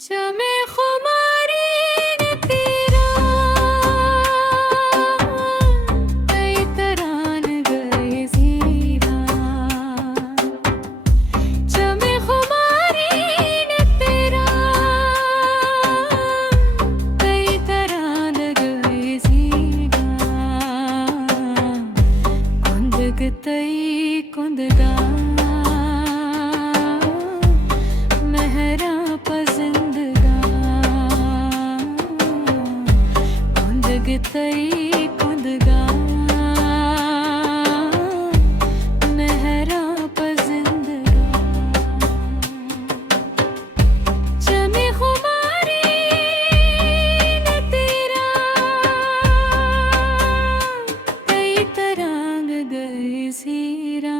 चमे खुमारी ने तेरा कई तरान गए जीरा चमे खुमारी ने तेरा कई तरान गए जीरा कुंदग तई कुंदगा मेहरा पसंदगा कुंदग तई कुंदगा मेहरा पसंदगा चमे खुमारी ने तेरा कई तरंग गए सीरा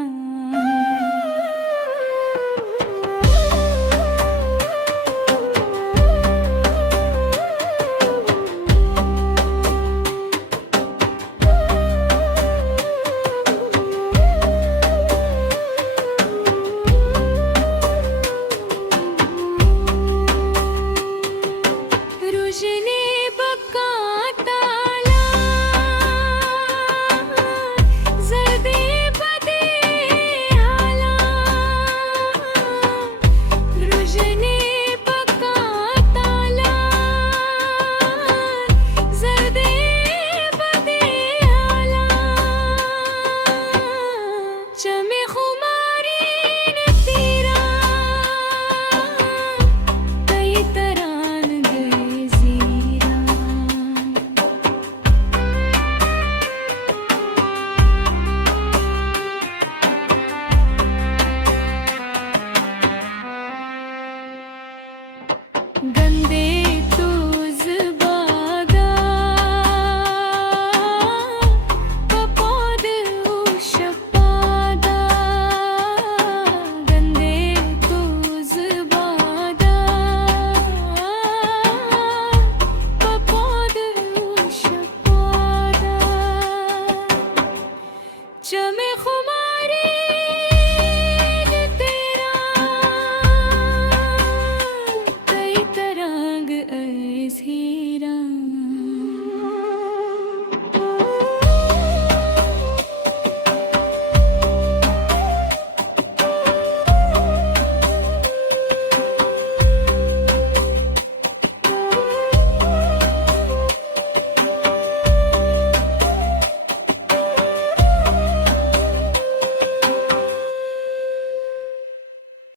रुशनी बक्का ताला जर्दी बदे हाला रुशनी बक्का ताला जर्दी बदे हाला चमे खुमारी ने तेरा कई तरान गए जीरा गंदे